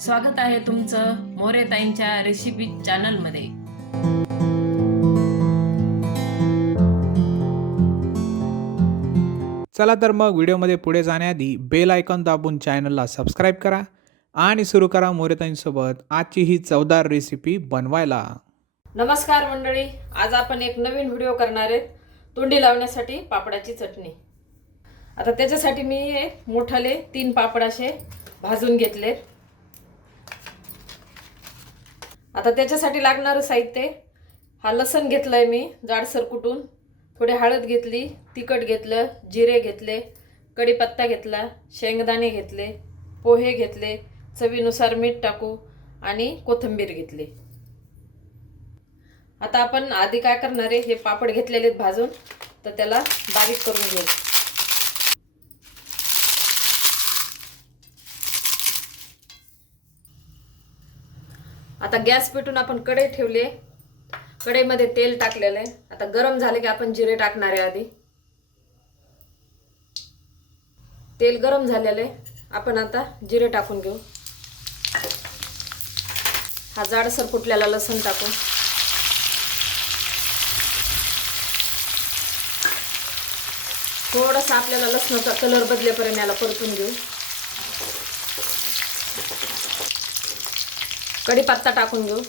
स्वागत आहे तुमचं मोरेताईंच्या रेसिपी चॅनलमध्ये चला तर मग व्हिडिओमध्ये पुढे जाण्याआधी बेल आयकॉन दाबून चॅनलला सबस्क्राईब करा आणि सुरू करा मोरेताईंसोबत आजची ही चवदार रेसिपी बनवायला. नमस्कार मंडळी आज आपण एक नवीन व्हिडिओ करणार आहेत. तोंडी लावण्यासाठी पापडाची चटणी. आता त्याच्यासाठी मी हे मोठाले तीन पापड असे भाजून घेतले आता त्याच्यासाठी लागणारं साहित्य हा लसण आहे मी जाडसर कुटून थोडी हळद घेतली तिखट घेतलं जिरे घेतले कढीपत्ता घेतला शेंगदाणे घेतले पोहे घेतले चवीनुसार मीठ टाकू आणि कोथिंबीर घेतली. आता आपण आधी काय करणार आहे? हे पापड घेतलेले आहेत भाजून. तर त्याला बारीक करून घेऊ. आता गॅस पेटून आपण कढई ठेवली आहे. कढईमध्ये तेल टाकलेलं आहे. आता गरम झाले की आपण जिरे टाकणार आहे आधी. तेल गरम झालेलं आहे. आपण आता जिरे टाकून घेऊ. हा जाडसर फुटलेला लसूण टाकू थोडंसं आपल्याला लसणाचा कलर बदलेपर्यंत याला परतून घेऊ. कढीपत्ता टाकून घेऊ.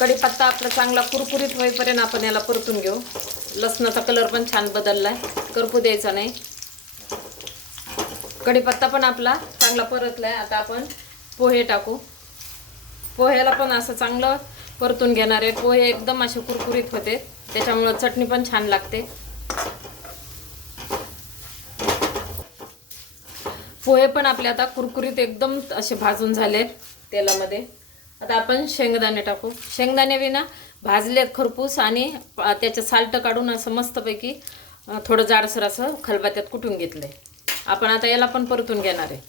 कढीपत्ता आपला चांगला कुरकुरीत होईपर्यंत आपण याला परतून घेऊ. लसणाचा कलर पण छान बदललाय. करपू द्यायचा नाही. कढीपत्ता पण आपला चांगला परतलाय. आता आपण पोहे टाकू. पोह्याला पण असं चांगलं परतून घेणार आहे. पोहे एकदम असे कुरकुरीत होते. त्याच्यामुळं चटणी पण छान लागते. पोहे पण आपले आता कुरकुरीत एकदम असे भाजून झाले तेलामध्ये. आता आपण शेंगदाणे टाकू. शेंगदाणे विना भाजलेत खरपूस आणि त्याचं साल्ट काढून असं मस्तपैकी थोडं जाडसर असं खलबात्यात कुटून घेतलंय. आपण आता याला पण परतून घेणार आहे.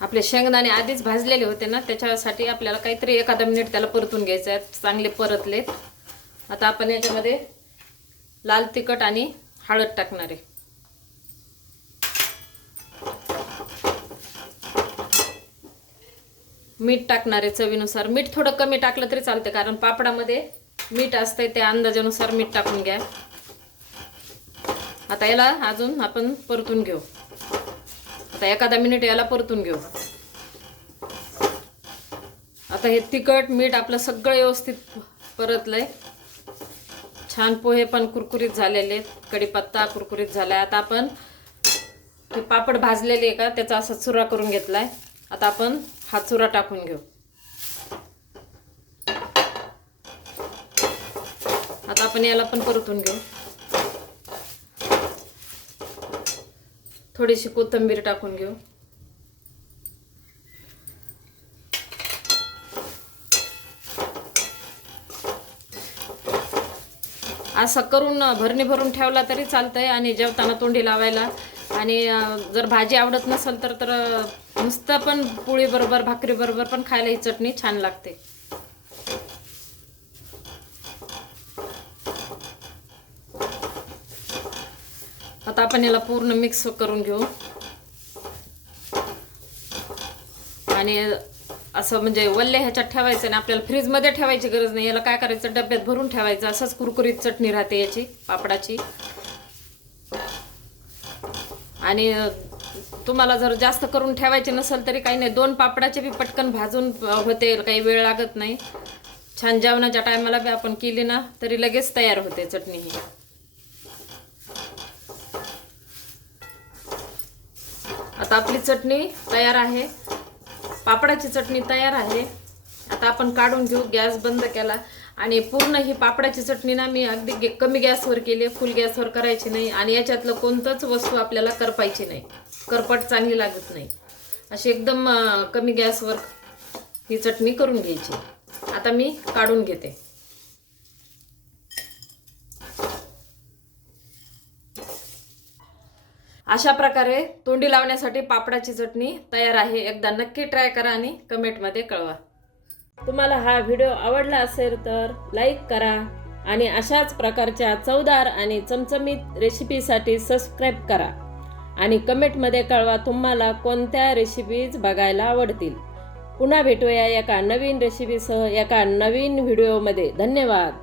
आपले शेंगदाणे आधीच भाजलेले होते ना त्याच्यासाठी आपल्याला काहीतरी एखादा मिनिट त्याला परतून घ्यायचं आहे. चांगले परतलेत. आता आपण याच्यामध्ये लाल तिखट आणि हळद टाकणार आहे. मीठ टाकणार आहे चवीनुसार. मीठ थोडं कमी टाकलं तरी चालतं कारण पापडामध्ये मीठ असतंय त्या अंदाजानुसार मीठ टाकून घ्या. आता याला अजून आपण परतून घेऊ. आता एखादा मिनिट याला परतून घेऊ. आता हे तिखट मीठ आपलं सगळं व्यवस्थित परतलंय. छान पोहे पण कुरकुरीत झालेले आहेत. कढीपत्ता कुरकुरीत झालाय. आता आपण हे पापड भाजलेले आहे का? त्याचा असा चुरा करून घेतलाय. आता आपण हा चुरा टाकून घेऊ. आता आपण याला पण परतून घेऊ. थोडीशी कोथिंबीर टाकून घेऊ. असं करून भरणी भरून ठेवला तरी चालतं आहे आणि जेवताना तोंडी लावायला. आणि जर भाजी आवडत नसेल तर तर नुसतं पण पोळीबरोबर भाकरीबरोबर भाकरी बरोबर पण खायला ही चटणी छान लागते. आता आपण याला पूर्ण मिक्स करून घेऊ. आणि असं म्हणजे वल्ले ह्याच्यात ठेवायचं आणि आपल्याला फ्रीजमध्ये ठेवायची गरज नाही. याला काय करायचं? डब्यात भरून ठेवायचं. असंच कुरकुरीत चटणी राहते याची पापडाची. आणि तुम्हाला जर जास्त करून ठेवायचे नसेल तरी काही नाही. दोन पापडाचे बी पटकन भाजून होते. काही वेळ लागत नाही. छान जेवणाच्या टायमाला बी आपण केली ना तरी लगेच तयार होते चटणी ही. आता आपली चटणी तयार आहे. पापडाची चटणी तयार आहे. आता आपण काढून घेऊ गॅस बंद केला. आणि पूर्ण ही पापडाची चटणी ना मी अगदी कमी गॅसवर केली फुल गॅसवर करायची नाही. आणि याच्यातलं कोणतंच वस्तू आपल्याला करपायची नाही. करपट चांगली लागत नाही. अशी एकदम कमी गॅसवर ही चटणी करून घ्यायची. आता मी काढून घेते. अशा प्रकारे तोंडी लावण्यासाठी पापडाची चटणी तयार आहे. एकदा नक्की ट्राय करा आणि कमेंटमध्ये कळवा. तुम्हाला हा व्हिडिओ आवडला असेल तर लाईक करा आणि अशाच प्रकारच्या चवदार आणि चमचमीत रेसिपीसाठी सबस्क्राईब करा. आणि कमेंटमध्ये कळवा तुम्हाला कोणत्या रेसिपीज बघायला आवडतील. पुन्हा भेटूया एका नवीन रेसिपीसह एका नवीन व्हिडिओमध्ये धन्यवाद.